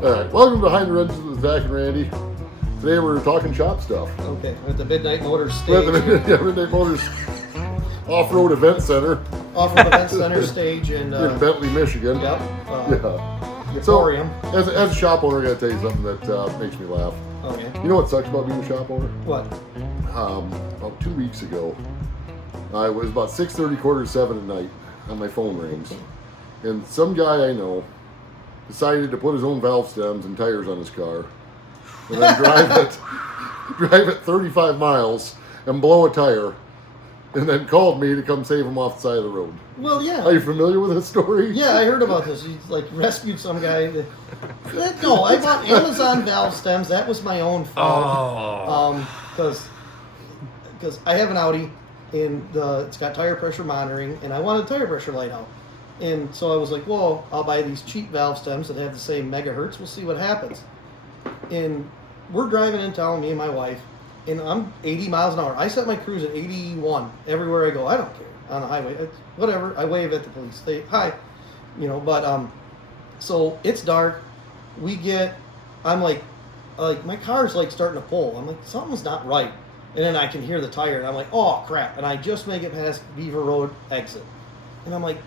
Alright, welcome to Behind the Wrenches with Zach and Randy. Today we're talking shop stuff. Okay, we're at the Midnight Motors We're stage. at the Midnight Motors Off-Road Event Center Off-road event center stage in Bentley, Michigan. Yep. Yeah. Emporium. So, as a shop owner, I gotta tell you something that makes me laugh. Oh yeah. You know what sucks about being a shop owner? What? About 2 weeks ago, I was about 6:30, 6:45 at night, and my phone rings. And some guy I know decided to put his own valve stems and tires on his car, and then drive it 35 miles and blow a tire, and then called me to come save him off the side of the road. Well, yeah. Are you familiar with this story? Yeah, I heard about this. He rescued some guy. No, I bought Amazon valve stems. That was my own fault. Because I have an Audi, and it's got tire pressure monitoring, and I wanted tire pressure light out. And so I was like, well, I'll buy these cheap valve stems that have the same megahertz. We'll see what happens. And we're driving in town, me and my wife, and I'm 80 miles an hour. I set my cruise at 81 everywhere I go. I don't care. On the highway, whatever. I wave at the police. They, hi. So it's dark. I'm like my car's like starting to pull. I'm like, something's not right. And then I can hear the tire, and I'm like, oh, crap. And I just make it past Beaver Road exit. And I'm like,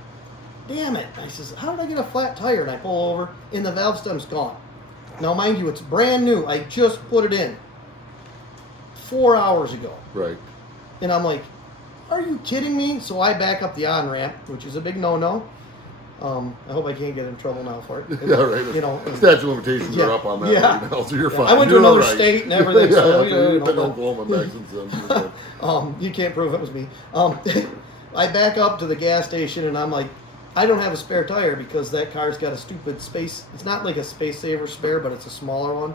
damn it. I says, how did I get a flat tire? And I pull over, and the valve stem's gone. Now, mind you, it's brand new. I just put it in 4 hours ago. Right. And I'm like, are you kidding me? So I back up the on-ramp, which is a big no-no. I hope I can't get in trouble now for it. Yeah, right. Statute of limitations are up on that right now, so you're fine. I went to another state and everything. So, you've been to Oklahoma back since then. You can't prove it was me. I back up to the gas station, and I'm like, I don't have a spare tire because that car's got a stupid space. It's not like a space saver spare, but it's a smaller one.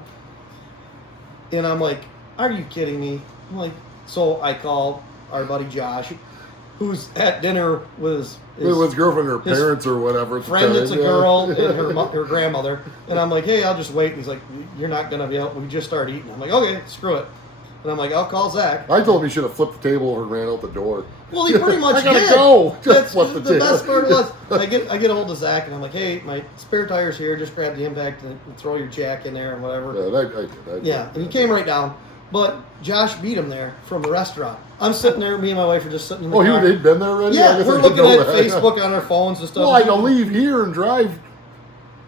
And I'm like, are you kidding me? I'm like, so I call our buddy Josh, who's at dinner with his girlfriend or parents or whatever. Friend, it's a girl, and her grandmother. And I'm like, hey, I'll just wait. And he's like, you're not going to be able, we just started eating. I'm like, okay, screw it. And I'm like, I'll call Zach. I told him he should have flipped the table over and ran out the door. Well, he pretty much I gotta did. go. That's the best part was, I get a hold of Zach, and I'm like, hey, my spare tire's here. Just grab the impact and throw your jack in there and whatever. Yeah, and he came right down. But Josh beat him there from the restaurant. I'm sitting there, me and my wife are just sitting in the car. He'd been there already? Yeah, we're looking at Facebook on our phones and stuff. Well, I had to leave here and drive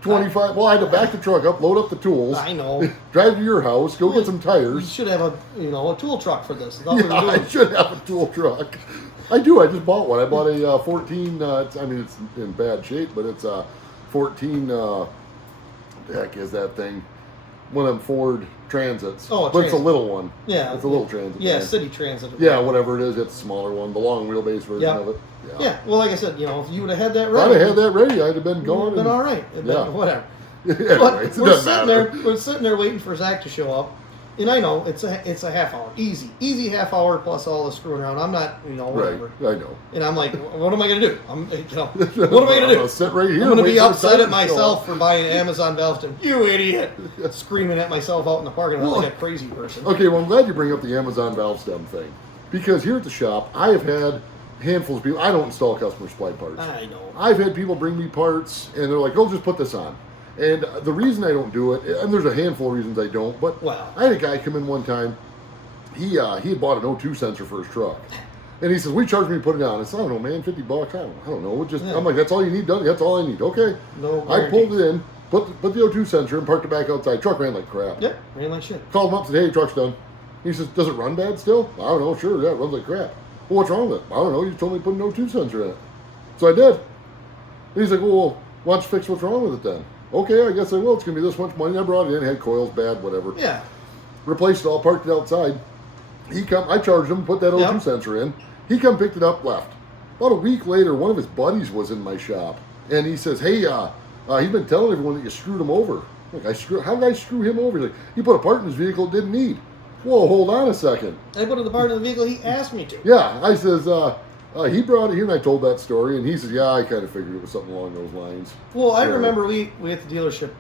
25. Well, I had to back the truck up, load up the tools. I know. Drive to your house, go get some tires. You should have a tool truck for this. I should have a tool truck. I do. I just bought one. I bought a 14. It's in bad shape, but it's a 14. The heck is that thing? One of them Ford Transits. Oh, but it's a little one. Yeah, it's a little Transit. Yeah, city Transit. Yeah, whatever it is, it's a smaller one, the long wheelbase version of it. Yeah. Well, like I said, if you would have had that ready, I'd have had that ready. I'd have been gone. Been all right. Whatever. Anyways, but we're sitting there waiting for Zach to show up, and I know it's a half hour, easy half hour plus all the screwing around. I'm not, whatever. Right, I know. And I'm like, what am I gonna do? What am I gonna do? I'll sit right here. I'm gonna be upset at myself for buying an Amazon valve stem. You idiot! Screaming at myself out in the parking lot like a crazy person. Okay, well, I'm glad you bring up the Amazon valve stem thing, because here at the shop, I have had handfuls of people. I don't install customer supplied parts. I know. I've had people bring me parts, and they're like, "Oh, just put this on." And the reason I don't do it, and there's a handful of reasons I don't, but I had a guy come in one time. He had bought an O2 sensor for his truck, and he says, "We charge me to put it on." I said, "I don't know, man, $50. I don't know. I'm like, that's all you need done. That's all I need. Okay." No. I pulled it in, put the O2 sensor in, parked it back outside. Truck ran like crap. Yeah, ran like shit. Called him up, said, "Hey, truck's done." He says, "Does it run bad still?" "I don't know. Sure, yeah, it runs like crap." "Well, what's wrong with it?" "I don't know. You told me to put an O2 sensor in it." So I did. And he's like, "Well, why don't you fix what's wrong with it then?" "Okay, I guess I will. It's going to be this much money." I brought it in, had coils bad, whatever. Yeah. Replaced it all, parked it outside. I charged him, put that O2 sensor in. He come, picked it up, left. About a week later, one of his buddies was in my shop, and he says, "Hey, he's been telling everyone that you screwed him over." Like, how did I screw him over? He's like, "He put a part in his vehicle it didn't need." "Whoa, hold on a second. I put the part in the vehicle he asked me to. Yeah, I says, he brought it here, and I told that story, and he says, "Yeah, I kind of figured it was something along those lines." Well, I remember we at the dealership,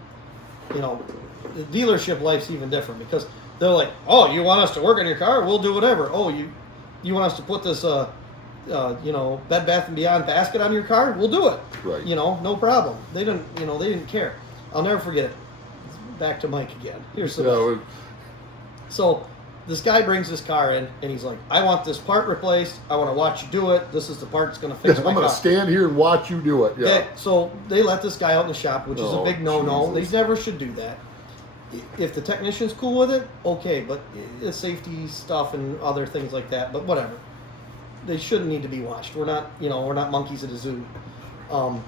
the dealership life's even different because they're like, "Oh, you want us to work on your car? We'll do whatever." "Oh, you want us to put this Bed Bath & Beyond basket on your car, we'll do it. Right. No problem. They didn't care. I'll never forget it. back to Mike again. Here's the Yeah, best. So this guy brings this car in, and he's like, I want this part replaced. I want to watch you do it. This is the part that's going to fix my I'm car. going to stand here and watch you do it. Yeah. Okay, so they let this guy out in the shop, which is a big no-no. Jesus. They never should do that. If the technician's cool with it, okay, but it's safety stuff and other things like that, but whatever. They shouldn't need to be watched. We're not, we're not monkeys at a zoo.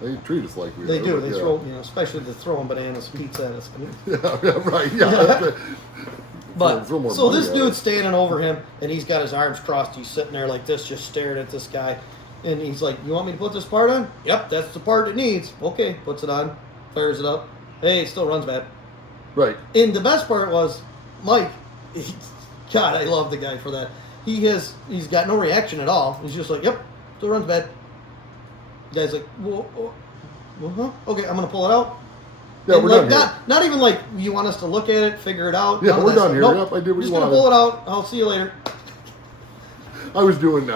They treat us like we They are. do. but They yeah. throw, especially the throwing bananas pizza at us. Yeah, right. Yeah. But Throw more so money this at dude's it. standing over him, and he's got his arms crossed. He's sitting there like this, just staring at this guy. And he's like, "You want me to put this part on?" "Yep, that's the part it needs." Okay, puts it on, fires it up. Hey, it still runs bad. Right. And the best part was, Mike. God, I love the guy for that. He's got no reaction at all. He's just like, "Yep, still runs bad." The guy's like, "Huh? Okay, I'm gonna pull it out." Yeah, And we're like, done here. Not even like you want us to look at it, figure it out. Yeah, none of we're that done stuff. here. Nope. Yep, I did what Just you gonna wanted. pull it out. I'll see you later. I was doing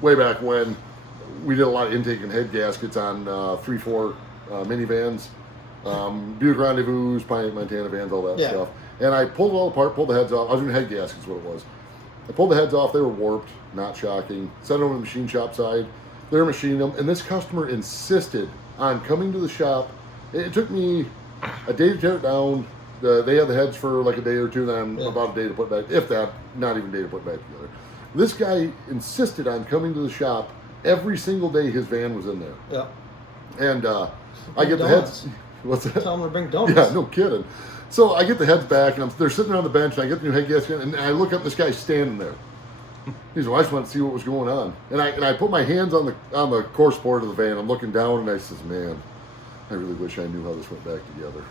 way back when we did a lot of intake and head gaskets on 3-4 minivans, Buick Rendezvous, Pontiac Montana vans, all that Yeah. stuff. And I pulled it all apart, pulled the heads off. I was doing head gaskets, what it was. I pulled the heads off. They were warped, not shocking. Set them on the machine shop side. They were machining them, and this customer insisted on coming to the shop. It took me a day to tear it down. They had the heads for like a day or two, then about a day to put back, if that, not even a day to put back together. This guy insisted on coming to the shop every single day his van was in there. Yeah. And I get the Donuts. heads. What's that? Tell them to bring donuts. Yeah, no kidding. So I get the heads back, and they're sitting on the bench, and I get the new head gasket, and I look up, this guy's standing there. He's like, I just wanted to see what was going on. And I put my hands on the core support of the van. I'm looking down, and I says, man, I really wish I knew how this went back together.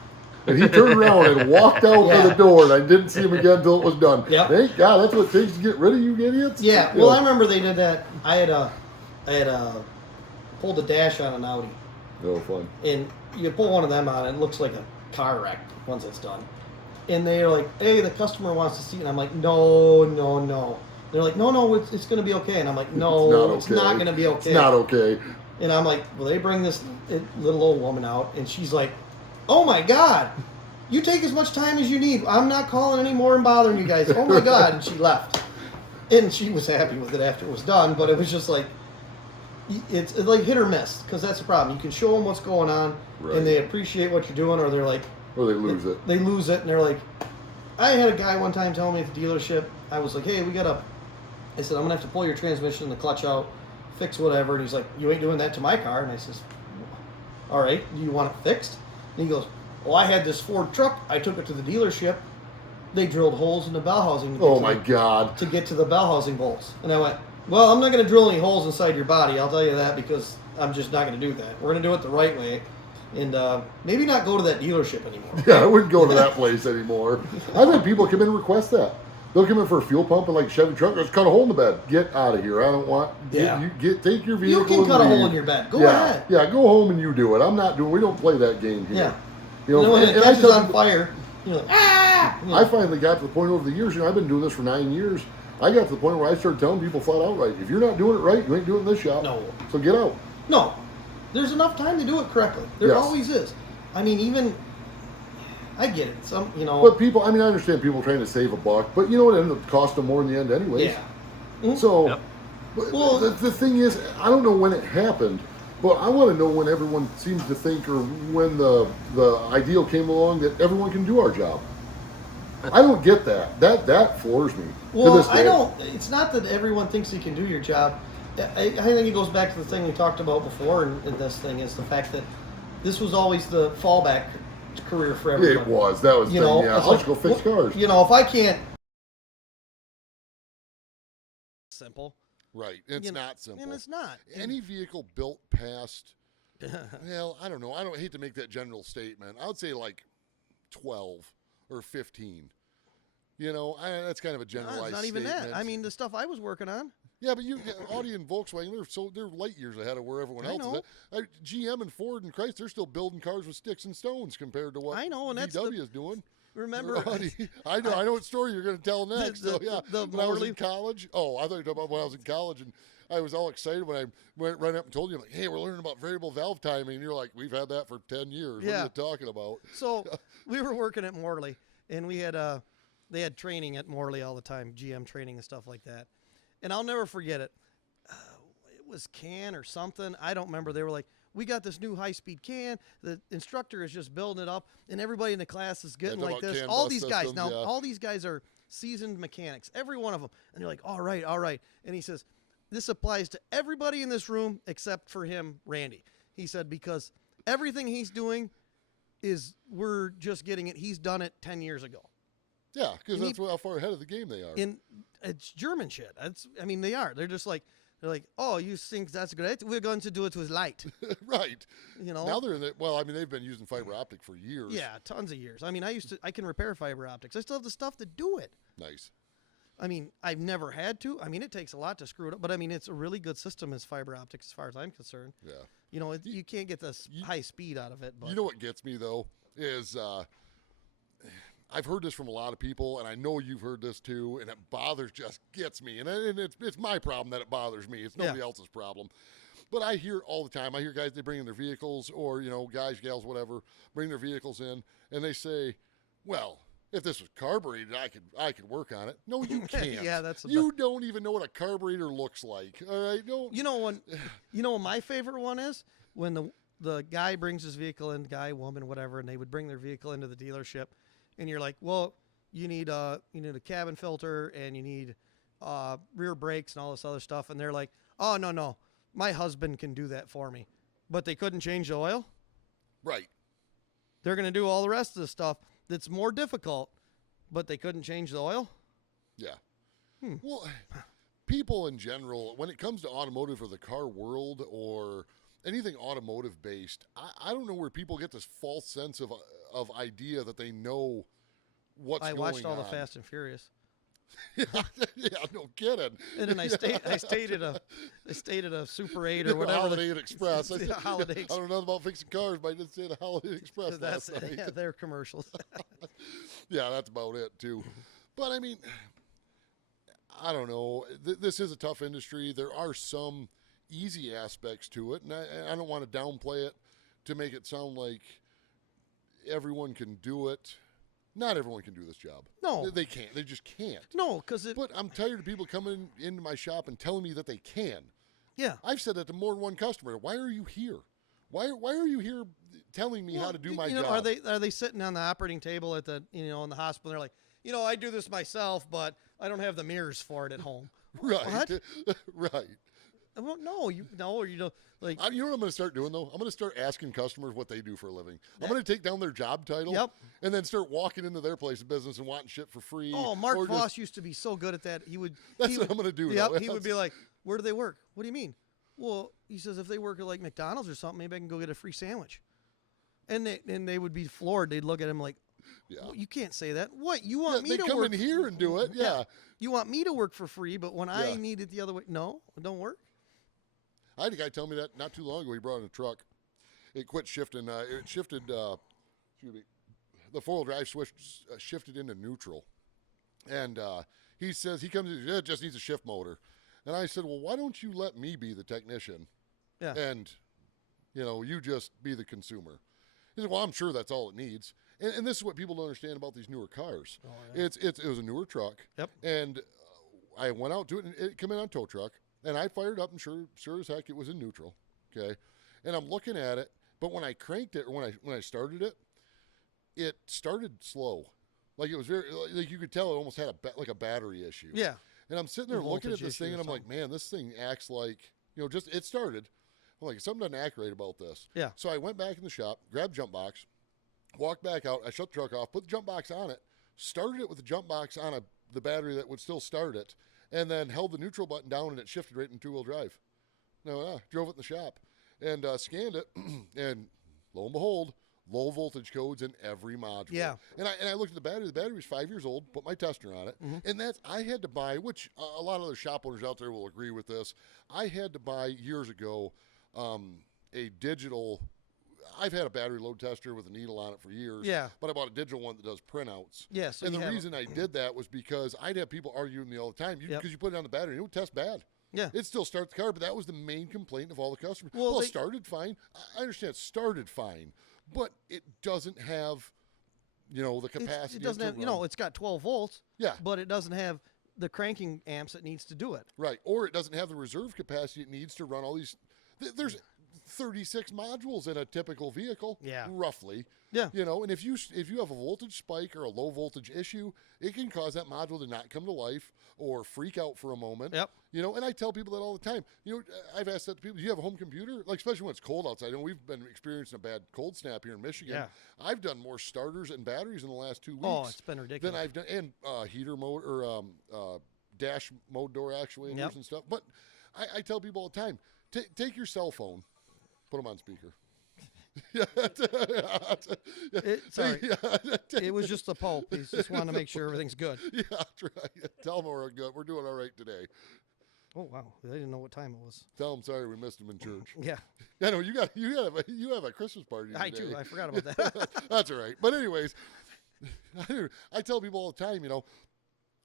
And he turned around and walked out Yeah. the door, and I didn't see him again until it was done. Yep. Thank God, that's what it takes to get rid of you idiots. Yeah. Well, I remember they did that. I had pulled a dash on an Audi, No fun. and you pull one of them out, and it looks like a car wreck once it's done. And they're like, "Hey, the customer wants to see," and I'm like, "No, no, no." They're like, "No, it's going to be okay," and I'm like, "No, it's not going to be okay." It's not okay. And I'm like, well, they bring this little old woman out, and she's like, "Oh my God, you take as much time as you need. I'm not calling anymore and bothering you guys. Oh my God." And she left. And she was happy with it after it was done, but it was just like, it's like hit or miss, because that's the problem. You can show them what's going on, Right. and they appreciate what you're doing, or they're like, Or they lose it. they lose it, and they're like, I had a guy one time tell me at the dealership, I was like, "Hey, I said, I'm gonna have to pull your transmission and the clutch out, fix whatever." And he's like, "You ain't doing that to my car." And I says, "All right, do you want it fixed?" And he goes, "Well, I had this Ford truck. I took it to the dealership. They drilled holes in the bell housing to get to the bell housing bolts." And I went, "Well, I'm not gonna drill any holes inside your body. I'll tell you that, because I'm just not gonna do that. We're gonna do it the right way, and maybe not go to that dealership anymore." Yeah, I wouldn't go to that place anymore. I've had people come in and request that. They'll come in for a fuel pump and like Chevy truck. Let's cut a hole in the bed. Get out of here. I don't want. Yeah. Take your vehicle. You can and cut a leave. hole in your bed. Go yeah, ahead. Yeah, go home and you do it. I'm not doing. We don't play that game here. Yeah. You know, when it and I catches tell on people- fire, you're like, "Ah!" You know, I finally got to the point over the years. I've been doing this for 9 years. I got to the point where I started telling people flat out, right, if you're not doing it right, you ain't doing it in this shop. No. So get out. No, there's enough time to do it correctly. There Yes. always is. I mean, even I get it. But people, I understand people trying to save a buck, but you know what ended up costing them more in the end, anyways. Yeah. So, Yep. well, the thing is, I don't know when it happened, but I want to know when everyone seems to think, or when the ideal came along that everyone can do our job. I don't get that. That floors me. to Well, this day. I don't. It's not that everyone thinks you can do your job. I think it goes back to the thing we talked about before, and this thing is the fact that this was always the fallback career for everyone. It was. That was the You thing. know, Yeah, it's let's like, go fix cars. You know, if I can't. Simple. Right. It's You know, not simple. And it's not. Any vehicle built past, well, I don't know. I don't hate to make that general statement. I would say like 12 or 15. You know, that's kind of a generalized it's not even statement. that. I mean, the stuff I was working on. Yeah, but Audi and Volkswagen, they're light years ahead of where everyone I else know. is. GM and Ford and Chrysler, they're still building cars with sticks and stones compared to what I know, and that's VW is doing. Remember, Audi, I know what story you're going to tell next. the- so yeah, the when I was Morley- in college. Oh, I thought you were talking about when I was in college, and I was all excited when I went right up and told you, like, hey, we're learning about variable valve timing. And you're like, we've had that for 10 years. Yeah. What are you talking about? So we were working at Morley, and we had they had training at Morley all the time, GM training and stuff like that. And I'll never forget it. It was CAN or something. I don't remember. They were like, we got this new high-speed CAN. The instructor is just building it up, and everybody in the class is getting like this. CAN All bus these guys, systems, now, yeah. all these guys are seasoned mechanics, every one of them. And they're like, all right, all right. And he says, this applies to everybody in this room except for him, Randy. He said, because everything he's doing is we're just getting it. He's done it 10 years ago. Yeah, because that's how far ahead of the game they are. It's German shit. They are. They're just like, oh, you think that's great? We're going to do it with light. Right. You know? Now they're in the, well, I mean, they've been using fiber optic for years. Yeah, tons of years. I mean, I can repair fiber optics. I still have the stuff to do it. Nice. I mean, I've never had to. I mean, it takes a lot to screw it up, but I mean, it's a really good system as fiber optics as far as I'm concerned. Yeah. You know, you can't get this high speed out of it. But You know what gets me, though, is I've heard this from a lot of people, and I know you've heard this too, and it just gets me. And it's my problem that it bothers me. It's nobody else's problem. But I hear all the time. I hear guys, they bring in their vehicles, or, you know, guys, gals, whatever, bring their vehicles in, and they say, well, if this was carbureted, I could work on it. No, you can't. Yeah, you don't even know what a carburetor looks like. All right, no. You know what my favorite one is? When the guy brings his vehicle in, guy, woman, whatever, and they would bring their vehicle into the dealership, and you're like, well, you need a cabin filter, and you need rear brakes and all this other stuff, and they're like, oh, no, my husband can do that for me. But they couldn't change the oil? Right. They're going to do all the rest of the stuff that's more difficult, but they couldn't change the oil? Yeah. Well, people in general, when it comes to automotive or the car world or anything automotive based, I don't know where people get this false sense of idea that they know what's going on. I watched all the Fast and Furious. Yeah, no kidding. And then I stayed at a Super 8 or whatever. Holiday Inn Express. Holiday I don't know about fixing cars, but I did stay at a Holiday Express last night. Yeah, they're commercials. Yeah, that's about it too. But I mean, I don't know. This is a tough industry. There are some easy aspects to it, and I don't want to downplay it to make it sound like everyone can do it. Not everyone can do this job. No. They can't. They just can't. No, because But I'm tired of people coming into my shop and telling me that they can. Yeah. I've said that to more than one customer. Why are you here? Why are you here telling me how to do my job? Are they sitting on the operating table at the in the hospital? They're like, I do this myself, but I don't have the mirrors for it at home. Right. What? Right. Well, no, you know You know what I'm going to start doing, though? I'm going to start asking customers what they do for a living. I'm going to take down their job title and then start walking into their place of business and wanting shit for free. Oh, Mark Voss used to be so good at that. That's what I'm going to do. Yep, he would be like, where do they work? What do you mean? Well, he says, if they work at like McDonald's or something, maybe I can go get a free sandwich. And they would be floored. They'd look at him like, well, you can't say that. What? You want me to come work in here and do it? Yeah. You want me to work for free, but when I need it the other way, no, it don't work. I had a guy tell me that not too long ago. He brought in a truck. It quit shifting. It shifted. Excuse me. The four-wheel drive switch shifted into neutral, and he says he comes in. It just needs a shift motor, and I said, well, why don't you let me be the technician? Yeah. And you just be the consumer. He said, well, I'm sure that's all it needs. And this is what people don't understand about these newer cars. Oh, yeah. It was a newer truck. Yep. And I went out to it, and it came in on tow truck. And I fired up, and sure as heck, it was in neutral. Okay, and I'm looking at it, but when I cranked it, or when I started it, it started slow, like it was like you could tell it almost had a battery issue. Yeah. And I'm sitting there looking at this thing, and I'm like, man, this thing acts like just it started. I'm like, something doesn't act right about this. Yeah. So I went back in the shop, grabbed jump box, walked back out. I shut the truck off, put the jump box on it, started it with the jump box on the battery that would still start it. And then held the neutral button down, and it shifted right into two-wheel drive. Drove it in the shop and scanned it, and lo and behold, low voltage codes in every module. Yeah. And I looked at the battery. The battery was 5 years old. Put my tester on it, and I had to buy, which a lot of other shop owners out there will agree with this. I had to buy years ago a digital. I've had a battery load tester with a needle on it for years. Yeah. But I bought a digital one that does printouts. Yeah. So and the reason I did that was because I'd have people arguing with me all the time. Because you put it on the battery, and it would test bad. Yeah. It still starts the car, but that was the main complaint of all the customers. Well, It they- started fine. I understand it started fine, but it doesn't have, the capacity. It doesn't to have, run. it's got 12 volts. Yeah. But it doesn't have the cranking amps it needs to do it. Right. Or it doesn't have the reserve capacity it needs to run all these. There's 36 modules in a typical vehicle, Yeah. roughly. Yeah. And if you have a voltage spike or a low voltage issue, it can cause that module to not come to life or freak out for a moment. Yep. And I tell people that all the time. I've asked that to people, do you have a home computer? Like, especially when it's cold outside. We've been experiencing a bad cold snap here in Michigan. Yeah. I've done more starters and batteries in the last 2 weeks. Oh, it's been ridiculous. Than I've done, and heater mode or dash mode door actuators Yep. and stuff. But I tell people all the time, take your cell phone, put them on speaker. Sorry. It was just the Pope. He just wanted to make sure everything's good. Yeah, that's right. Tell them we're good. We're doing all right today. Oh, wow. I didn't know what time it was. Tell them sorry we missed them in church. Yeah. Yeah, no, you have a Christmas party today. I do. I forgot about that. That's all right. But anyways, I tell people all the time,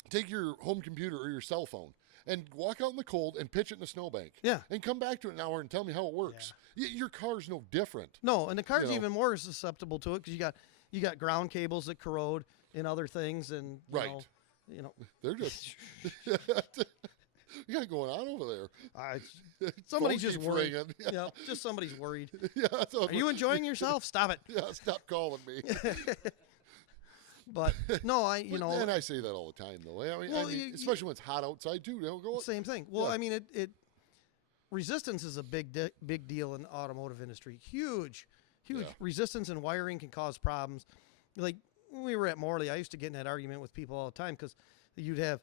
take your home computer or your cell phone and walk out in the cold and pitch it in a snowbank. Yeah. And come back to it an hour and tell me how it works. Your car's no different. No, and the car's even more susceptible to it because you got ground cables that corrode and other things, and Right. They're just you got going on over there. Somebody's Phone just keeps worried. ringing. Yeah, just somebody's worried. Yeah, so Are you enjoying yourself? Stop it. yeah, stop calling me. But no, And I say that all the time, though. Well, especially when it's hot outside too. Go same thing. Well, Yeah. I mean, it resistance is a big deal in the automotive industry. Huge Yeah. resistance and wiring can cause problems. Like when we were at Morley, I used to get in that argument with people all the time because you'd have,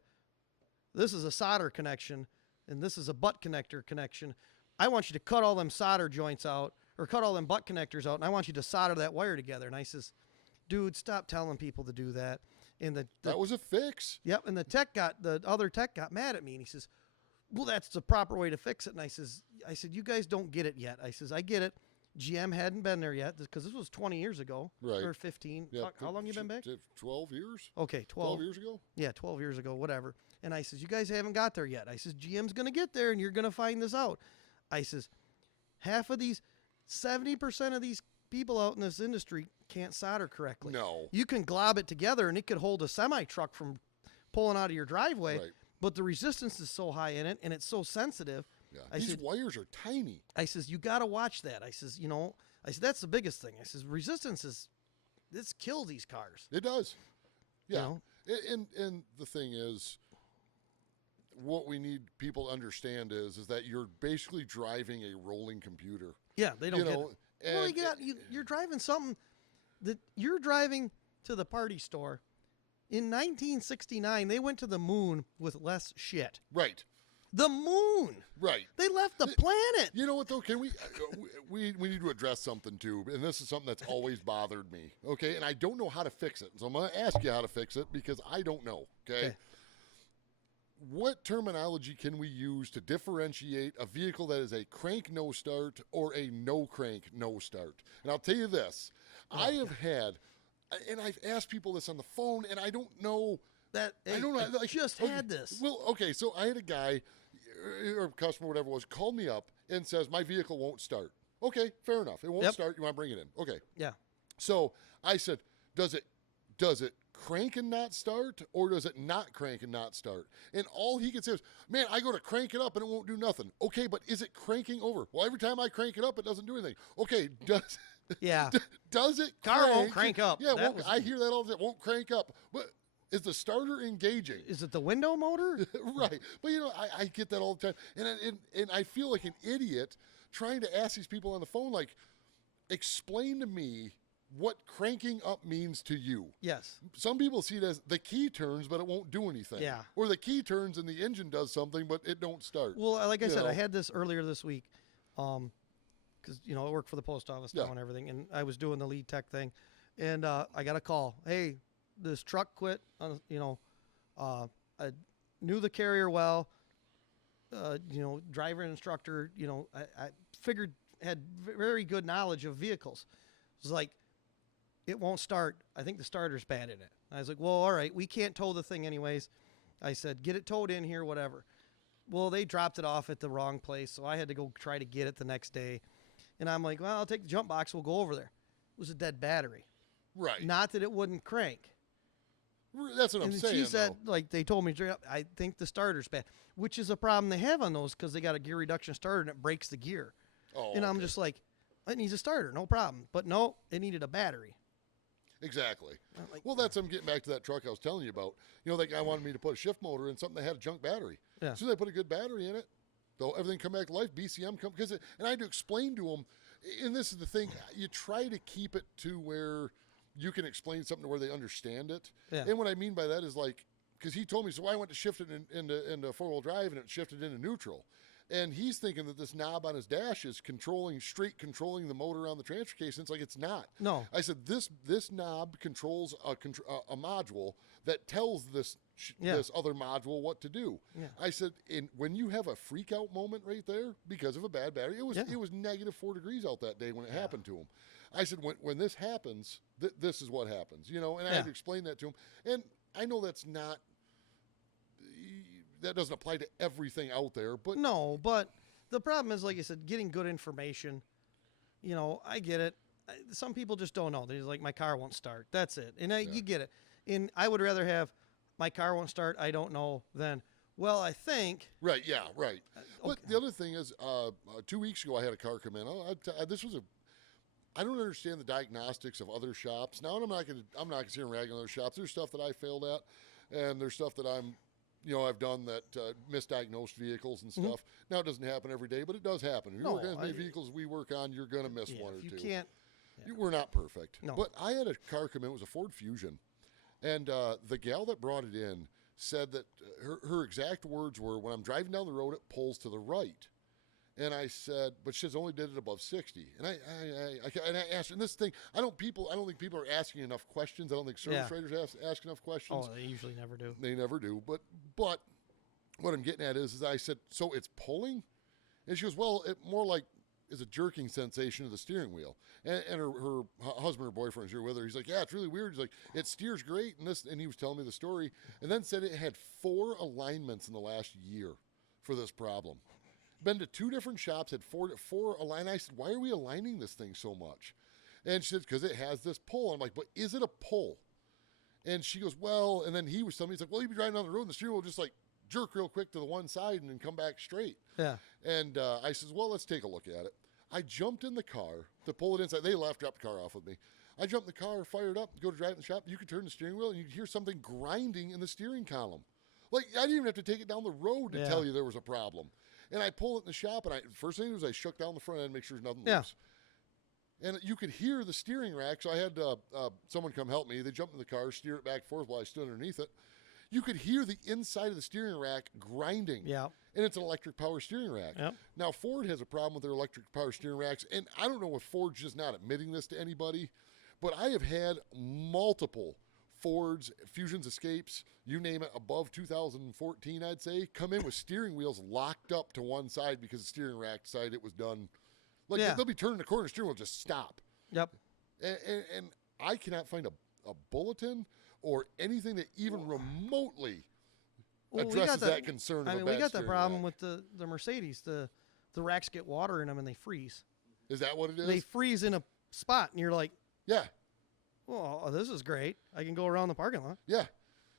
this is a solder connection and this is a butt connector connection. I want you to cut all them solder joints out or cut all them butt connectors out, and I want you to solder that wire together. And I says, dude, stop telling people to do that. And that was a fix. Yep, and the other tech got mad at me, and he says, well, that's the proper way to fix it. And I said, you guys don't get it yet. I says, I get it. GM hadn't been there yet because this was 20 years ago. Right. Or 15. Yeah, How long you been back? 12 years. Okay, 12 years ago. Yeah, 12 years ago, whatever. And I says, you guys haven't got there yet. I says, GM's going to get there, and you're going to find this out. I says, 70% of these people out in this industry can't solder correctly. No. You can glob it together, and it could hold a semi-truck from pulling out of your driveway. Right. But the resistance is so high in it, and it's so sensitive. Yeah. I These said, wires are tiny. I says, you got to watch that. I says, that's the biggest thing. I says, resistance this kills these cars. It does. Yeah. You And the thing is, what we need people to understand is that you're basically driving a rolling computer. Yeah, they don't get it. Well, and you're driving something that you're driving to the party store. In 1969, they went to the moon with less shit. Right. The moon. Right. They left the planet. You know what though? Can we need to address something too, and this is something that's always bothered me. Okay, and I don't know how to fix it, so I'm going to ask you how to fix it because I don't know. Okay. What terminology can we use to differentiate a vehicle that is a crank no start or a no crank no start? And I'll tell you this: I have had, and I've asked people this on the phone, and I don't know. I don't know. I just had this. Well, okay, so I had a guy or a customer, whatever it was, called me up and says, my vehicle won't start. Okay, fair enough. It won't start. You want to bring it in. Okay. Yeah. So I said, does it crank and not start, or does it not crank and not start? And all he could say was, man, I go to crank it up and it won't do nothing. Okay, but is it cranking over? Well, every time I crank it up, it doesn't do anything. Okay, does it Car won't crank up. Yeah, I hear that all the time. It won't crank up. But is the starter engaging? Is it the window motor? Right. But, I get that all the time. And I feel like an idiot trying to ask these people on the phone, like, explain to me what cranking up means to you. Yes. Some people see it as the key turns, but it won't do anything. Yeah. Or the key turns and the engine does something, but it don't start. Well, like I said, I had this earlier this week because, I work for the post office now and everything, and I was doing the lead tech thing, and I got a call. Hey, this truck quit. I knew the carrier well, driver and instructor, I figured had very good knowledge of vehicles. It was like, it won't start. I think the starter's bad in it. I was like, well, all right, we can't tow the thing anyways. I said, get it towed in here, whatever. Well, they dropped it off at the wrong place, so I had to go try to get it the next day. And I'm like, well, I'll take the jump box. We'll go over there. It was a dead battery. Right. Not that it wouldn't crank. That's what I'm And saying. she said, though. like, they told me, straight up, I think the starter's bad, which is a problem they have on those because they got a gear reduction starter and it breaks the gear. Oh, and I'm okay. just like, it needs a starter, no problem. But no, it needed a battery. Exactly. Like, Well, I'm getting back to that truck I was telling you about. You know, that guy wanted me to put a shift motor in something that had a junk battery. Yeah. As soon as I put a good battery in it, though, everything come back to life. BCM come and I had to explain to him. And this is the thing: you try to keep it to where you can explain something to where they understand it. Yeah. And what I mean by that is like, because he told me, so I went to shift it into four-wheel drive and it shifted into neutral. And he's thinking that this knob on his dash is controlling the motor on the transfer case. And it's like, it's not. No. I said, this knob controls a module that tells this other module what to do. Yeah. I said, when you have a freak out moment right there because of a bad battery, it was -4 degrees out that day when it happened to him. I said, when this happens, this is what happens, you know, and I had to explain that to him. And I know that doesn't apply to everything out there, but No, but the problem is, like I said, getting good information. You know, I get it. Some people just don't know. They're just like, my car won't start. That's it. And you get it. And I would rather have my car won't start, I don't know, than, well, I think. Right, yeah, right. But okay. the other thing is, 2 weeks ago I had a car come in. I don't understand the diagnostics of other shops. Now, I'm not going to sit here and rag on other shops. There's stuff that I failed at, and there's stuff that I've done that misdiagnosed vehicles and stuff. Mm-hmm. Now, it doesn't happen every day, but it does happen. If you No, work on as many vehicles as we work on, you're going to miss one or if you two. can't. We're not perfect. No. But I had a car come in. It was a Ford Fusion. And the gal that brought it in said that her exact words were, when I'm driving down the road, it pulls to the right. And I said, but she's only did it above 60. And I asked, and this thing, I don't think people are asking enough questions. I don't think service writers ask enough questions. Oh, they usually never do. They never do. But what I'm getting at is I said, so it's pulling? And she goes, well, it more like is a jerking sensation of the steering wheel. And her husband or boyfriend was here with her. He's like, yeah, it's really weird. He's like, it steers great. And he was telling me the story. And then said it had 4 alignments in the last year for this problem. Been to 2 different shops, had four align. I said, why are we aligning this thing so much? And she said, because it has this pull. I'm like, but is it a pull? And she goes, well, and then he was telling me, he's like, well, you'd be driving down the road and the steering wheel will just like jerk real quick to the one side and then come back straight. Yeah. And I says, well, let's take a look at it. I jumped in the car to pull it inside. They left, dropped the car off with me. I jumped in the car, fired up, go to drive in the shop. You could turn the steering wheel and you could hear something grinding in the steering column. Like, I didn't even have to take it down the road to tell you there was a problem. And I pull it in the shop, and first thing was I shook down the front end to make sure there's nothing loose. And you could hear the steering rack, so I had someone come help me. They jumped in the car, steered it back and forth while I stood underneath it. You could hear the inside of the steering rack grinding. Yeah. And it's an electric power steering rack. Yep. Now, Ford has a problem with their electric power steering racks, and I don't know if Ford's just not admitting this to anybody, but I have had multiple Fords, Fusions, Escapes, you name it, above 2014, I'd say, come in with steering wheels locked up to one side because the steering rack decided it was done. Like, they'll be turning the corner, the steering wheel will just stop. Yep. And I cannot find a bulletin or anything that even remotely addresses that concern. I of mean, a bad we got the steering problem rack. with the Mercedes. The racks get water in them and they freeze. Is that what it is? They freeze in a spot, and you're like, yeah. well, this is great. I can go around the parking lot. Yeah.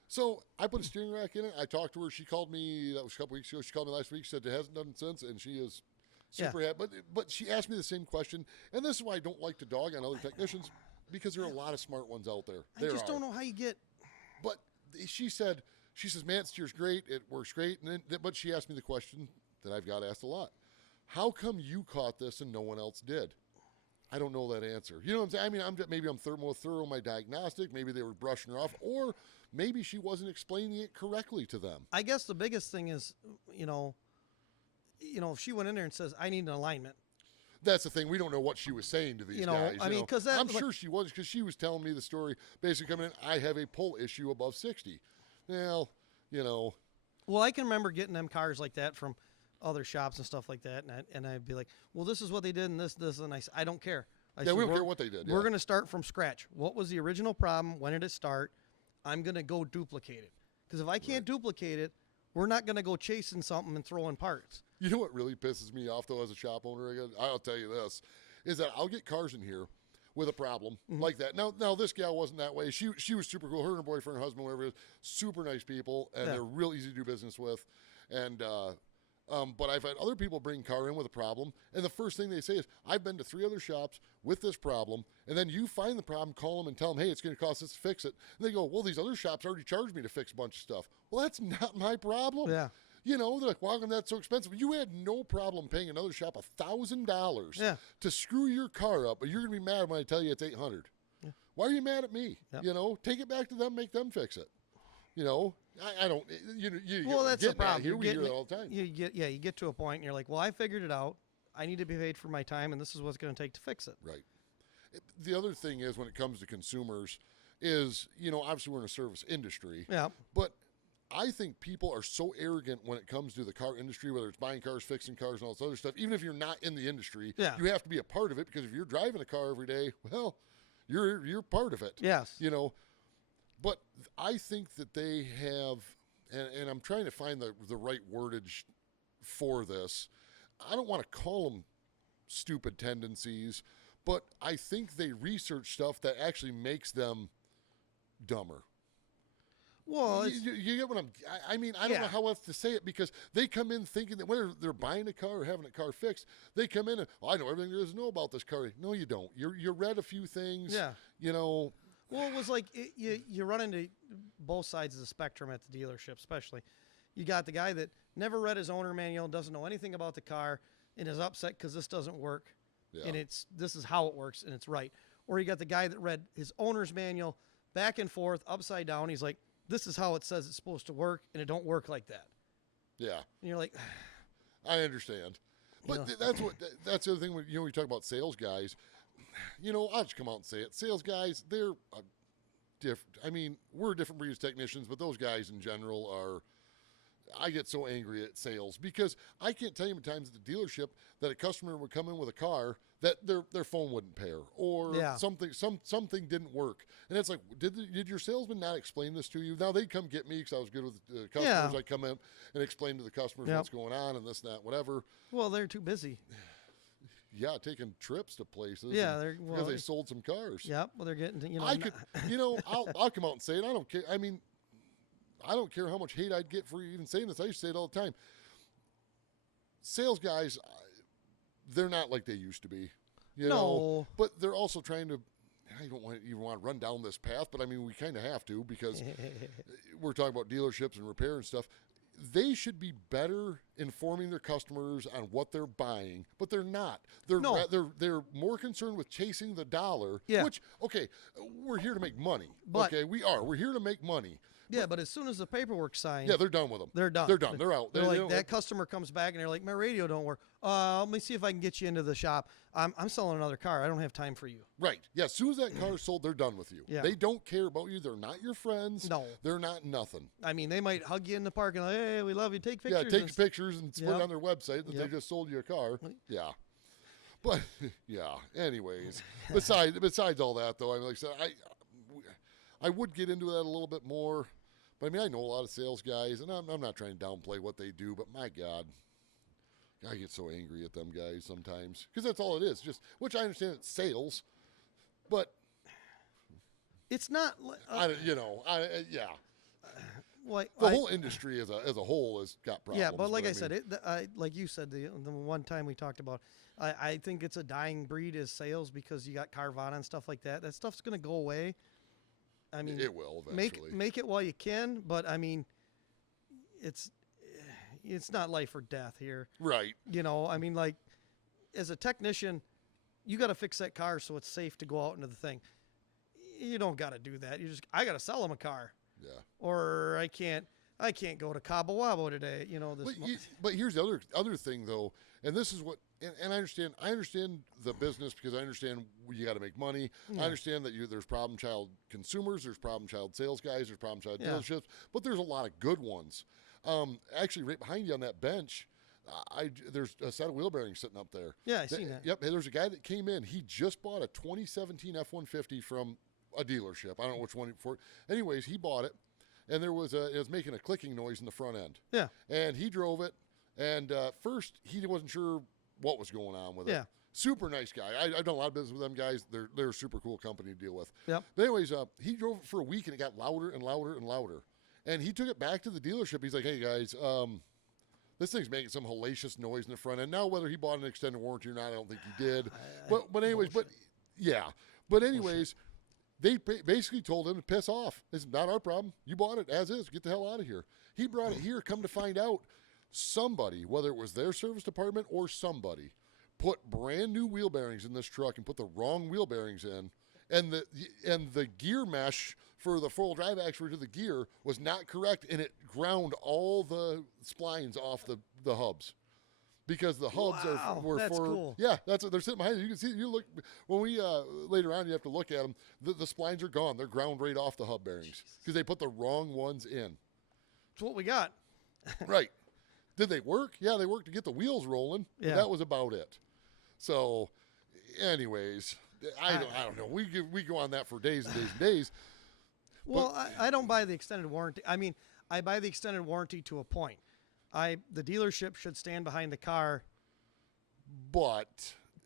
So I put a steering rack in it. I talked to her. She called me, that was a couple weeks ago. She called me last week. She said it hasn't done it since, and she is super happy. But she asked me the same question, and this is why I don't like to dog on other technicians, because there are a lot of smart ones out there. I just don't know how you get. But she says, man, it steers great. It works great. But she asked me the question that I've got asked a lot. How come you caught this and no one else did? I don't know that answer. You know what I'm saying? I mean, maybe I'm more thorough in my diagnostic. Maybe they were brushing her off, or maybe she wasn't explaining it correctly to them. I guess the biggest thing is, if she went in there and says, I need an alignment. That's the thing. We don't know what she was saying to these guys. I mean, because I'm sure she was, because she was telling me the story. Basically, coming in, I have a pull issue above 60. Well, Well, I can remember getting them cars like that from other shops and stuff like that, and I'd be like, well, this is what they did, and this, and I don't care. we don't care what they did. We're going to start from scratch. What was the original problem? When did it start? I'm going to go duplicate it. Because if I can't duplicate it, We're not going to go chasing something and throwing parts. You know what really pisses me off, though, as a shop owner, again? I'll tell you this, is that I'll get cars in here with a problem like that. Now, this gal wasn't that way. She was super cool. Her and her boyfriend, her husband, whatever it is, super nice people, and they're real easy to do business with. And but I've had other people bring car in with a problem, and the first thing they say is, I've been to 3 other shops with this problem, and then you find the problem, call them and tell them, hey, it's going to cost us to fix it. And they go, well, these other shops already charged me to fix a bunch of stuff. Well, that's not my problem. Yeah. You know, they're like, well, how come that's so expensive? You had no problem paying another shop $1,000 to screw your car up, but you're going to be mad when I tell you it's $800. Yeah. Why are you mad at me? Yep. You know, take it back to them, make them fix it. You know, I don't. Well, that's the problem. We hear that all the time. You get to a point and you're like, well, I figured it out. I need to be paid for my time, and this is what's going to take to fix it. Right. The other thing is, when it comes to consumers, is, you know, obviously we're in a service industry. Yeah. But I think people are so arrogant when it comes to the car industry, whether it's buying cars, fixing cars, and all this other stuff. Even if you're not in the industry, you have to be a part of it, because if you're driving a car every day, well, you're part of it. Yes. You know, but I think that they have, and I'm trying to find the right wordage for this. I don't want to call them stupid tendencies, but I think they research stuff that actually makes them dumber. Well, you get what I mean, I don't know how else to say it, because they come in thinking that whether they're buying a car or having a car fixed, they come in and, I know everything there is to know about this car. No, you don't. You read a few things. Yeah. You know. Well, it was like you run into both sides of the spectrum at the dealership, especially. You got the guy that never read his owner manual, doesn't know anything about the car, and is upset because this doesn't work, and this is how it works, and it's right. Or you got the guy that read his owner's manual back and forth, upside down. He's like, this is how it says it's supposed to work, and it don't work like that. Yeah. And you're like, I understand. But that's the other thing when you talk about sales guys. I'll just come out and say it. Sales guys, they're different. I mean, we're a different breed of technicians, but those guys in general are. I get so angry at sales, because I can't tell you how many times at the dealership that a customer would come in with a car that their phone wouldn't pair, or something didn't work, and it's like, did your salesman not explain this to you? Now they'd come get me because I was good with the customers. I come in and explain to the customers what's going on and this and that, whatever. Well, they're too busy. Yeah, taking trips to places. Yeah, because they sold some cars. Yep. Well, they're getting. I'll come out and say it. I don't care. I mean, I don't care how much hate I'd get for even saying this. I used to say it all the time. Sales guys, they're not like they used to be. You know, but they're also trying to. I don't even want to run down this path, but I mean, we kind of have to, because we're talking about dealerships and repair and stuff. They should be better informing their customers on what they're buying, but they're not. They're more concerned with chasing the dollar. Yeah. Which, okay, we're here to make money. We're here to make money. Yeah, but as soon as the paperwork's signed, they're done with them. They're done. They're out. They're like, that customer comes back and they're like, my radio don't work. Let me see if I can get you into the shop. I'm selling another car. I don't have time for you. Right. Yeah. As soon as that car is sold, they're done with you. Yeah. They don't care about you. They're not your friends. No. They're not nothing. I mean, they might hug you in the parking lot. Hey, we love you. Take pictures. Yeah, take pictures and put it on their website that they just sold you a car. Yeah. But, anyways, besides all that, though, I mean, like I said, I would get into that a little bit more. But, I mean, I know a lot of sales guys, and I'm not trying to downplay what they do, but my God, I get so angry at them guys sometimes. Because that's all it is. Which I understand it's sales, but it's not. The whole industry as a whole has got problems. Yeah, but like I said, like you said, the one time we talked about, I think it's a dying breed is sales, because you got Carvana and stuff like that. That stuff's going to go away. I mean, it will eventually. Make it while you can, but I mean, it's not life or death here. Right. I mean, like, as a technician, you got to fix that car so it's safe to go out into the thing. You don't got to do that. I got to sell them a car. Yeah. Or I can't go to Cabo Wabo today. But here's the other thing, though, and this is what. And I understand the business, because I understand you got to make money. Yeah. I understand that there's problem child consumers, there's problem child sales guys, there's problem child dealerships, but there's a lot of good ones. Actually, right behind you on that bench, there's a set of wheel bearings sitting up there. Yeah, I seen that. Yep, there's a guy that came in. He just bought a 2017 F-150 from a dealership. I don't know which one for. Anyways, he bought it. and it was making a clicking noise in the front end. Yeah. And he drove it, and first he wasn't sure what was going on with it. Yeah. Super nice guy. I've done a lot of business with them guys. They're a super cool company to deal with. Yep. But anyways, he drove it for a week, and it got louder and louder and louder. And he took it back to the dealership. He's like, hey, guys, this thing's making some hellacious noise in the front end. Now, whether he bought an extended warranty or not, I don't think he did. But anyways, But anyways, they basically told him to piss off. It's not our problem. You bought it as is. Get the hell out of here. He brought it here. Come to find out, somebody, whether it was their service department or somebody, put brand new wheel bearings in this truck and put the wrong wheel bearings in. And the gear mesh for the four-wheel drive actuator to the gear was not correct, and it ground all the splines off the hubs because the hubs were that's for cool. Yeah, that's what they're sitting behind you. You can see, you look when we later on, you have to look at them. The splines are gone; they're ground right off the hub bearings because they put the wrong ones in. That's what we got. Right? Did they work? Yeah, they worked to get the wheels rolling. But Yeah. that was about it. So, anyways. I don't know. We go on that for days and days and days. Well, I don't buy the extended warranty. I mean, I buy the extended warranty to a point. The dealership should stand behind the car. But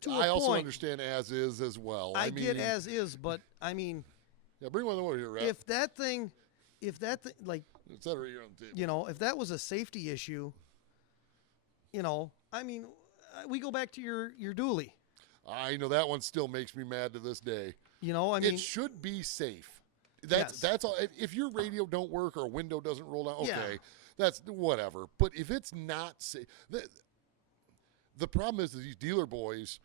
To a I also point. understand as is as well. I mean, get as is, but I mean, yeah, bring one over here, Rap. if that thing, like, Et cetera, you're on the table. you know, if that was a safety issue, you know, I mean, we go back to your dually. I know that one still makes me mad to this day. You know, I mean, it should be safe. Yes. That's all. If your radio don't work or a window doesn't roll down, okay, Yeah. that's whatever. But if it's not safe, the problem is that these dealer boys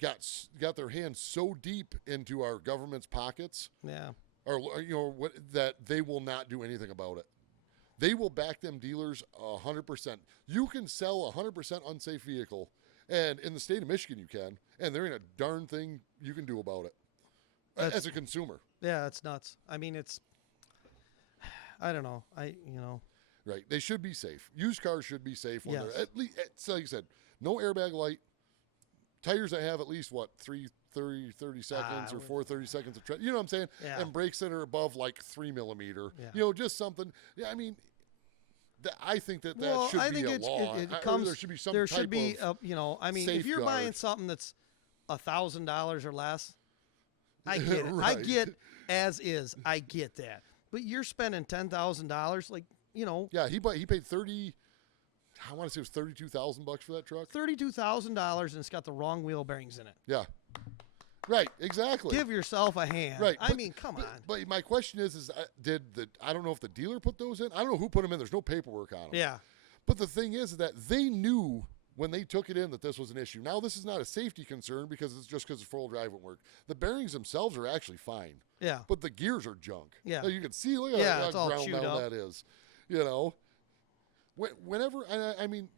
got their hands so deep into our government's pockets, yeah, or that they will not do anything about it. They will back them dealers 100%. You can sell a 100% unsafe vehicle, and in the state of Michigan you can, and there ain't a darn thing you can do about it as a consumer. yeah, it's nuts. I mean, I don't know. Right. They should be safe. Used cars should be safe when Yes. they're at least, so like you said, no airbag light, tires that have at least, 30 seconds or 30 seconds of tread. You know what I'm saying? Yeah. And brakes that are above like 3 millimeter. Yeah. Just something. Yeah, I mean, I think that well, should I be think a it's, law. it Or comes. there should be some there type should be of I mean, if you're safeguard. buying something that's $1,000 or less, I get it. Right. I get as is. I get that. But you're spending $10,000, like, Yeah, he paid 30. I want to say it was $32,000 for that truck. $32,000, and it's got the wrong wheel bearings in it. Yeah. Right. Exactly. Give yourself a hand. Right. I mean, come on. But my question is I don't know if the dealer put those in. I don't know who put them in. There's no paperwork on them. Yeah. But the thing is that they knew when they took it in that this was an issue. Now, this is not a safety concern because it's just because the four-wheel drive won't work. The bearings themselves are actually fine. Yeah. But the gears are junk. Yeah. Now, you can see, look at Yeah, how it's all ground chewed down up. that is. Whenever, I mean,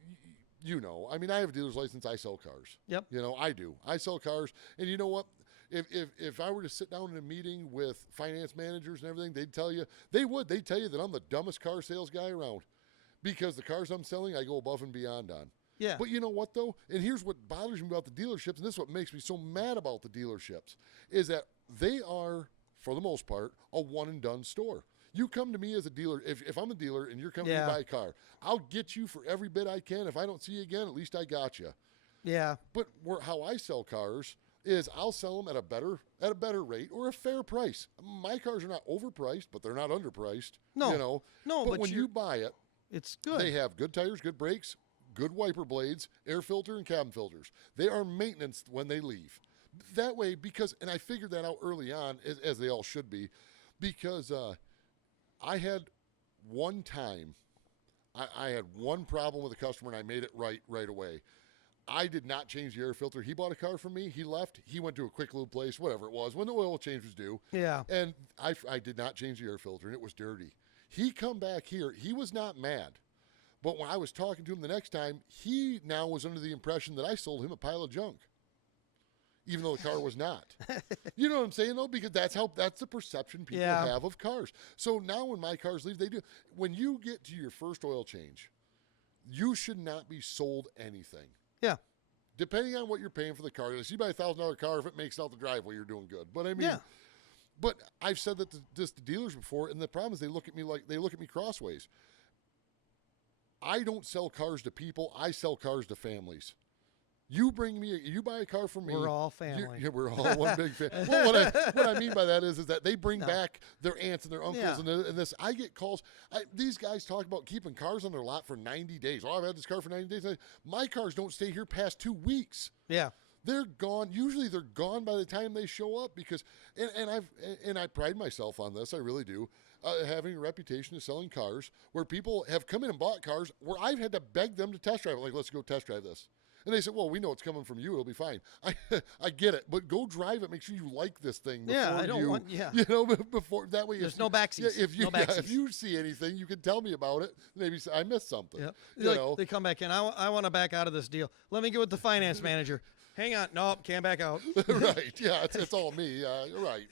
I mean, I have a dealer's license. I sell cars. Yep. I do. I sell cars. And you know what? If I were to sit down in a meeting with finance managers and everything, they'd tell you that I'm the dumbest car sales guy around because the cars I'm selling, I go above and beyond on. Yeah. But you know what, though? And here's what bothers me about the dealerships, and this is what makes me so mad about the dealerships, is that they are, for the most part, a one-and-done store. You come to me as a dealer. If I'm a dealer and you're coming to buy a car, I'll get you for every bit I can. If I don't see you again, at least I got you. Yeah. But how I sell cars is I'll sell them at a better rate or a fair price. My cars are not overpriced, but they're not underpriced. No. No, But when you buy it, it's good. they have good tires, good brakes, good wiper blades, air filter, and cabin filters. They are maintenance when they leave. That way, and I figured that out early on, as they all should be, because I had one time, I had one problem with a customer, and I made it right away. I did not change the air filter. He bought a car from me. He left. He went to a quick lube place, whatever it was, when the oil change was due. Yeah. And I did not change the air filter, and it was dirty. He come back here. He was not mad. But when I was talking to him the next time, he now was under the impression that I sold him a pile of junk, even though the car was not. You know what I'm saying, though? Because that's the perception people have of cars. So now when my cars leave, they do. When you get to your first oil change, you should not be sold anything. Yeah. Depending on what you're paying for the car. If you buy a $1,000 car, if it makes it out the driveway, you're doing good. But I mean, But I've said that to just the dealers before, and the problem is they look at me crossways. I don't sell cars to people. I sell cars to families. You buy a car from me. We're all family. We're all one big family. Well, what I mean by that is that they bring back their aunts and their uncles and this. I get calls. These guys talk about keeping cars on their lot for 90 days. Oh, I've had this car for 90 days. My cars don't stay here past 2 weeks. Yeah. They're gone. Usually they're gone by the time they show up because, and I pride myself on this. I really do. Having a reputation of selling cars where people have come in and bought cars where I've had to beg them to test drive it. Like, let's go test drive this. And they said, well, we know it's coming from you. It'll be fine. I get it. But go drive it. Make sure you like this thing before before that way. There's no backseats. If you see anything, you can tell me about it. Maybe I missed something. Yep. You know? They come back in. I want to back out of this deal. Let me get with the finance manager. Hang on. Nope, can't back out. Right. Yeah, it's all me. Right.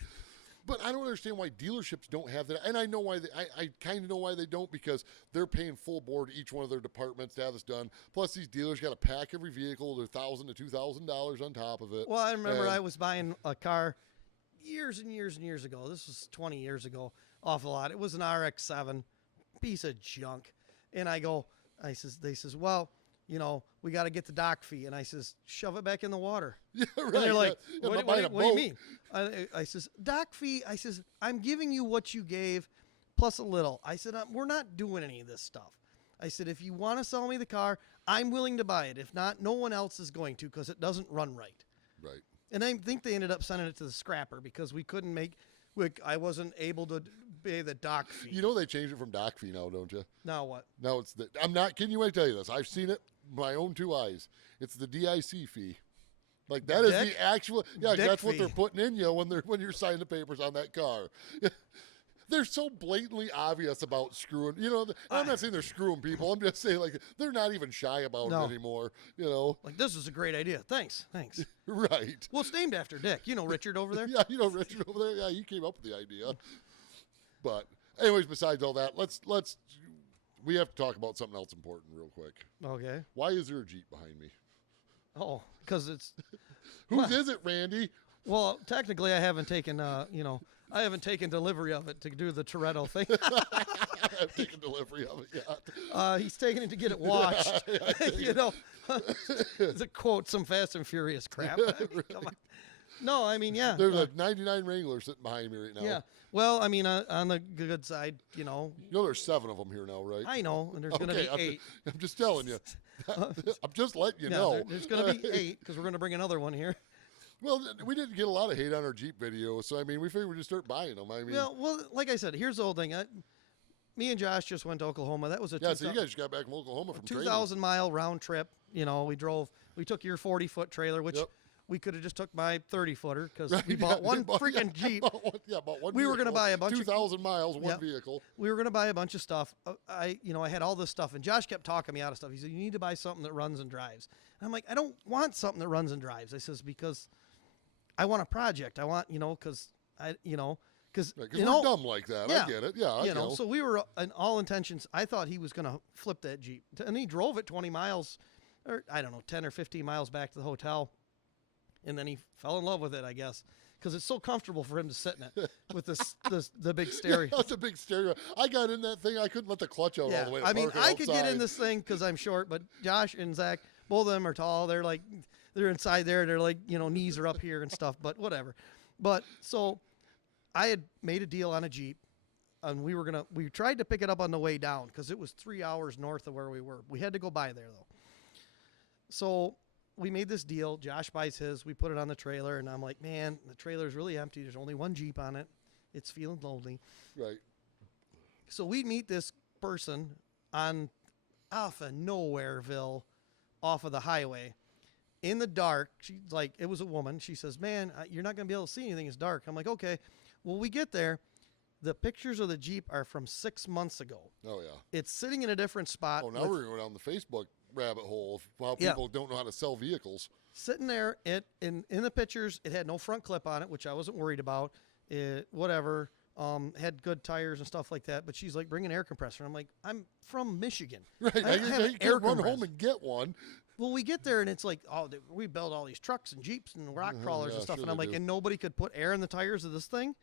But I don't understand why dealerships don't have that. And I know why. I kind of know why they don't, because they're paying full board to each one of their departments to have this done. Plus, these dealers got to pack every vehicle to $1,000 to $2,000 on top of it. Well, I remember I was buying a car years and years and years ago. This was 20 years ago off a lot. It was an RX-7, piece of junk. And they says, well, you know, we got to get the dock fee. And I says, shove it back in the water. Yeah, right. And they're like, Yeah, what do you mean? I says, dock fee. I says, I'm giving you what you gave plus a little. I said, we're not doing any of this stuff. I said, if you want to sell me the car, I'm willing to buy it. If not, no one else is going to, because it doesn't run right. Right. And I think they ended up sending it to the scrapper because we couldn't I wasn't able to pay the dock fee. You know they changed it from dock fee now, don't you? Now what? Now it's I'm not kidding you when I tell you this. I've seen it with my own two eyes. It's the DIC fee. Like that is the actual that's what they're putting in you when you're signing the papers on that car. They're so blatantly obvious about screwing. You know, I'm not saying they're screwing people. I'm just saying, like, they're not even shy about it anymore. You know, like, this is a great idea. Thanks. Right. Well, it's named after Dick. You know Richard over there. Yeah, you know Richard over there. Yeah, he came up with the idea. But anyways, besides all that, we have to talk about something else important real quick. Okay. Why is there a Jeep behind me? Oh, because it's whose is it, Randy? Well, technically, I haven't taken delivery of it to do the Toretto thing. I haven't taken delivery of it yet. He's taking it to get it washed. You know, it's a quote, some Fast and Furious crap. I mean, come on. No, I mean, yeah. There's a 99 Wrangler sitting behind me right now. Yeah. Well, I mean, on the good side, you know. You know, there's 7 of them here now, right? I know, and there's going to be 8. I'm just telling you. I'm just letting you know. There's going to be 8 because we're going to bring another one here. Well, we didn't get a lot of hate on our Jeep video, so I mean, we figured we'd just start buying them. I mean, well, like I said, here's the whole thing. Me and Josh just went to Oklahoma. That was so you guys just got back from Oklahoma from 2,000-mile round trip. You know, we took your 40-foot trailer, which we could have just took my 30-footer because we bought one freaking Jeep. Bought one. We were going to buy a bunch 2,000 miles, one vehicle. We were going to buy a bunch of stuff. I had all this stuff, and Josh kept talking me out of stuff. He said, "You need to buy something that runs and drives." And I'm like, "I don't want something that runs and drives." I says, "Because I want a project. I want, because we're dumb like that. Yeah, I get it. Yeah, I know. So we were, in all intentions, I thought he was going to flip that Jeep. And he drove it 20 miles, or I don't know, 10 or 15 miles back to the hotel. And then he fell in love with it, I guess, because it's so comfortable for him to sit in it with the big stereo. Yeah, that's a big stereo. I got in that thing. I couldn't let the clutch out all the way. I could get in this thing because I'm short, but Josh and Zach, both of them are tall. They're inside there. They're like, knees are up here and stuff, but whatever. But so I had made a deal on a Jeep, and we tried to pick it up on the way down because it was 3 hours north of where we were. We had to go by there though. So we made this deal. Josh buys his. We put it on the trailer, and I'm like, man, the trailer's really empty. There's only one Jeep on it. It's feeling lonely. Right. So we meet this person off of Nowhereville, off of the highway, in the dark. She's like, it was a woman. She says, man, you're not going to be able to see anything. It's dark. I'm like, okay. Well, we get there. The pictures of the Jeep are from 6 months ago. Oh, yeah. It's sitting in a different spot. Oh, now we're going down the Facebook rabbit hole of how people don't know how to sell vehicles. Sitting there, in the pictures, it had no front clip on it, which I wasn't worried about. Whatever. Had good tires and stuff like that. But she's like, bring an air compressor. I'm like, I'm from Michigan. Right. You can't run home and get one. Well, we get there, and it's like, we build all these trucks and Jeeps and rock crawlers and stuff. Sure, and I'm like, and nobody could put air in the tires of this thing?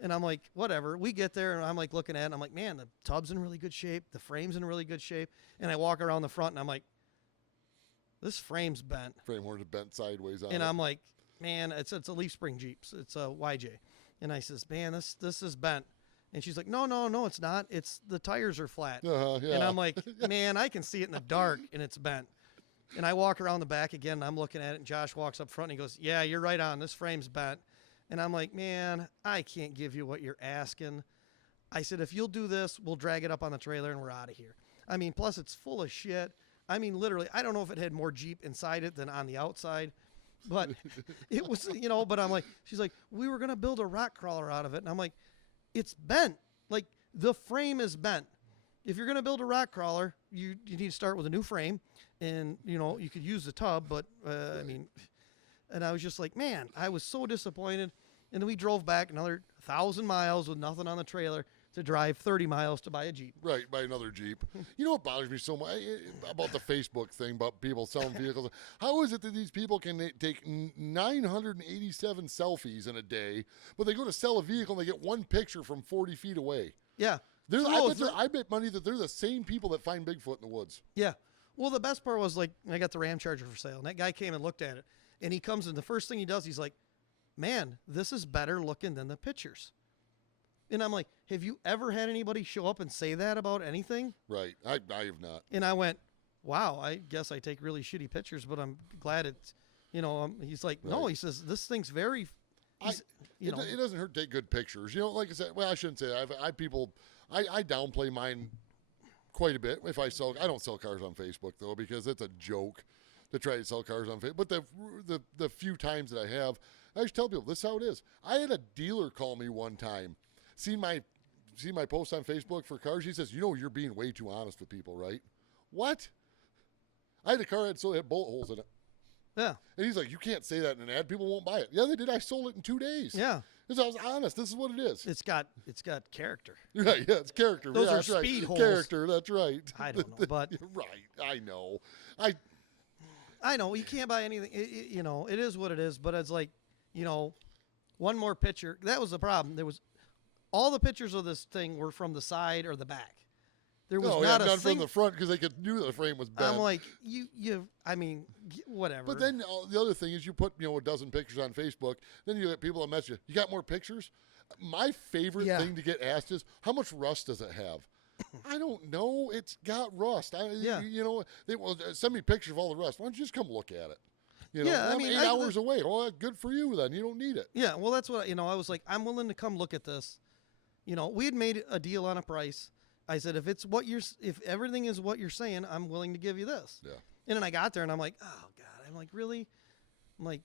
And I'm like, whatever. We get there, and I'm like looking at it, and I'm like, man, the tub's in really good shape. The frame's in really good shape. And I walk around the front, and I'm like, this frame's bent. Frame horn's bent sideways on And it. I'm like, man, it's a Leaf Spring Jeeps. It's a YJ. And I says, man, this is bent. And she's like, no, it's not. It's the tires are flat. Yeah. And I'm like, man, I can see it in the dark, and it's bent. And I walk around the back again, and I'm looking at it, and Josh walks up front, and he goes, yeah, you're right on. This frame's bent. And I'm like, man, I can't give you what you're asking. I said, if you'll do this, we'll drag it up on the trailer, and we're out of here. I mean, plus it's full of shit. I mean, literally, I don't know if it had more Jeep inside it than on the outside. But it was, but I'm like, she's like, we were going to build a rock crawler out of it. And I'm like, it's bent. Like, the frame is bent. If you're going to build a rock crawler, you need to start with a new frame. And, you could use the tub, but, I mean, and I was just like, man, I was so disappointed. And then we drove back another 1,000 miles with nothing on the trailer to drive 30 miles to buy a Jeep. Right, buy another Jeep. You know what bothers me so much about the Facebook thing about people selling vehicles? How is it that these people can take 987 selfies in a day, but they go to sell a vehicle and they get one picture from 40 feet away? Yeah. I bet money that they're the same people that find Bigfoot in the woods. Yeah. Well, the best part was, like, I got the Ram Charger for sale, and that guy came and looked at it, and he comes in, the first thing he does, he's like, man, this is better looking than the pictures. And I'm like, have you ever had anybody show up and say that about anything? Right. I have not. And I went, wow, I guess I take really shitty pictures, but I'm glad it's, he's like, no, he says, this thing's very, it doesn't hurt to take good pictures. Like I said, well, I shouldn't say that. I downplay mine quite a bit. I don't sell cars on Facebook, though, because it's a joke to try to sell cars on Facebook. But the few times that I have, I just tell people, this is how it is. I had a dealer call me one time. See my post on Facebook for cars? He says, you're being way too honest with people, right? What? I had a car that had bullet holes in it. Yeah. And he's like, you can't say that in an ad. People won't buy it. Yeah, they did. I sold it in 2 days. Yeah. Because I was honest. This is what it is. It's got character. Right. Yeah, it's character. Those yeah, are that's right. speed holes. Character. That's right. I don't know, but right. I know. I know you can't buy anything. It is what it is. But it's like, one more picture. That was the problem. There was all the pictures of this thing were from the side or the back. There was none from the front because they knew the frame was bent. I'm like, whatever. But then the other thing is you put, a dozen pictures on Facebook, then you get people that message you got more pictures? My favorite thing to get asked is, how much rust does it have? I don't know. It's got rust. They will send me pictures of all the rust. Why don't you just come look at it? I'm 8 hours away. Well, good for you then. You don't need it. Yeah, well, that's what, I was like, I'm willing to come look at this. We had made a deal on a price. I said, if everything is what you're saying, I'm willing to give you this. Yeah. And then I got there and I'm like, oh God, I'm like, really? I'm like,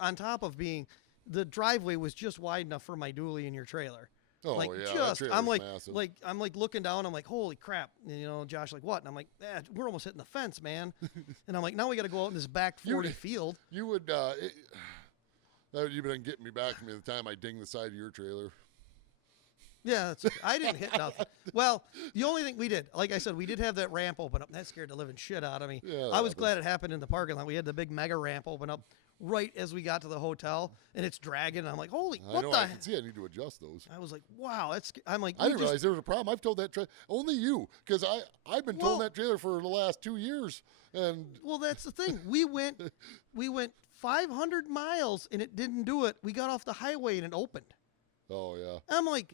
on top of being, the driveway was just wide enough for my dually in your trailer. Oh, like, yeah. just, I'm like, massive. I'm like looking down. I'm like, holy crap. And, Josh, like, what? And I'm like, we're almost hitting the fence, man. And I'm like, now we got to go out in this back 40 field. You would, you've been getting me back from the time I dinged the side of your trailer. Yeah, I didn't hit nothing. Well, the only thing we did, like I said, we did have that ramp open up. That scared the living shit out of me. Yeah, I was glad it happened in the parking lot. We had the big mega ramp open up right as we got to the hotel, and it's dragging. And I'm like, holy, what the? I can see I need to adjust those. I was like, wow, I'm like, I didn't realize there was a problem. I've told that trailer, only you, because I've been towing that trailer for the last 2 years. And well, that's the thing. We went 500 miles, and it didn't do it. We got off the highway, and it opened. Oh, yeah. I'm like,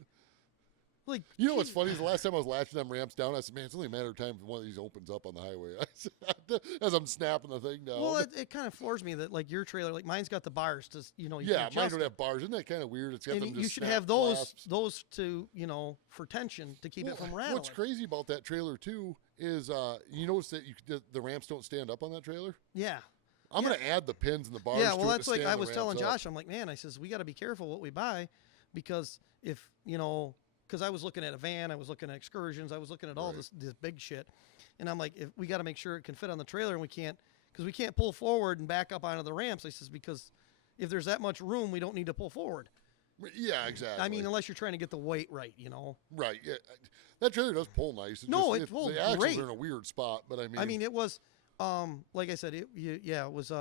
you know what's funny is the last time I was latching them ramps down, I said, man, it's only a matter of time if one of these opens up on the highway. As I'm snapping the thing down. Well, it kind of floors me that, like, your trailer, like, mine's got the bars to, you yeah, mine don't have bars. Isn't that kind of weird? It's got them just you should have those to, for tension to keep it from rattling. What's crazy about that trailer, too, is you notice that the ramps don't stand up on that trailer? Yeah. I'm going to add the pins and the bars. Yeah, well, to that's like I was telling Josh. Up. I'm like, man, I says, we got to be careful what we buy because if, because I was looking at a van, I was looking at excursions, I was looking at all this big shit. And I'm like, if we got to make sure it can fit on the trailer and we can't pull forward and back up onto the ramps. I says, because if there's that much room, we don't need to pull forward. Yeah, exactly. I mean, unless you're trying to get the weight right, Right, yeah. That trailer does pull nice. It pulled the axles great. are in a weird spot, but I mean, it was, like I said, it was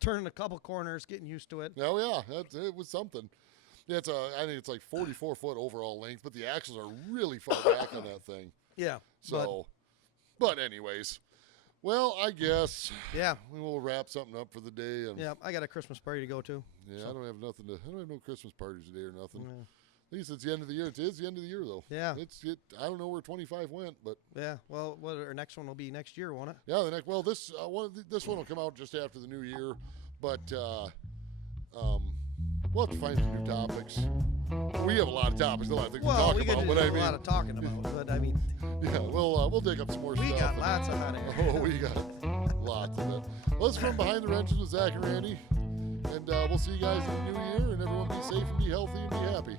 turning a couple corners, getting used to it. Oh, yeah, it was something. Yeah, I think it's like 44-foot overall length, but the axles are really far back on that thing. Yeah. So, but anyways, well, I guess Yeah. we will wrap something up for the day. And Yeah, I got a Christmas party to go to. yeah, so. I don't have no Christmas parties today or nothing. Yeah. At least it's the end of the year. It is the end of the year, though. Yeah. I don't know where 25 went, but yeah. Well, our next one will be next year, won't it? yeah, this one will come out just after the new year, but we'll have to find some new topics. We have a lot of topics, a lot of things to talk about. Well, we got a lot of talking about, but I mean, yeah, we'll dig up some more stuff. We got lots of hot air. Oh, we got lots of it. Let's from Behind the Wrenches with Zach and Randy, and we'll see you guys in the new year. And everyone be safe and be healthy and be happy.